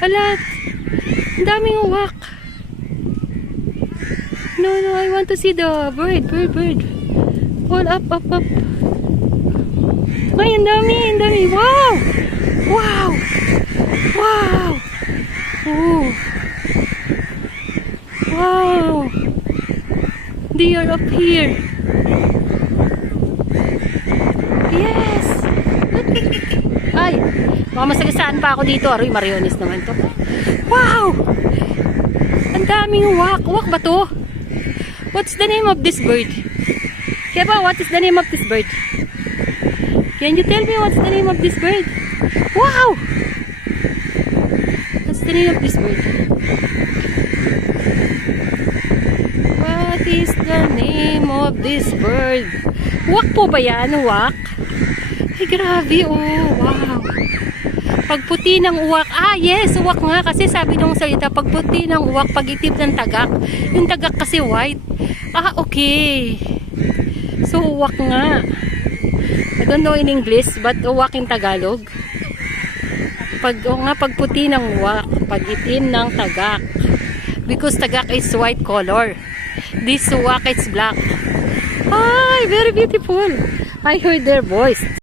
Alat. Ang daming uwak. No, I want to see the bird. All up. Ay, ang dami. Wow! Oh. Wow! They are up here. Yes! Ay! Baka masagasaan pa ako dito. Aroy, mariones naman to. Wow! Ang daming uwak. Uwak ba to? What's the name of this bird? Keba, what is the name of this bird? Can you tell me what's the name of this bird? Wow! What's the name of this bird? What is the name of this bird? Uwak po ba yan? Uwak? Ay, grabe. Oh, wow. Pagputi ng uwak. Ah, yes, uwak nga. Kasi sabi nung salita, pagputi ng uwak, pag-itim ng tagak. Yung tagak kasi white. Ah, okay. So, uwak nga. I don't know in English, but uwak in Tagalog. Pagputi ng uwak, pag-itim ng tagak. Because tagak is white color. This uwak is black. Ay, very beautiful. I heard their voice.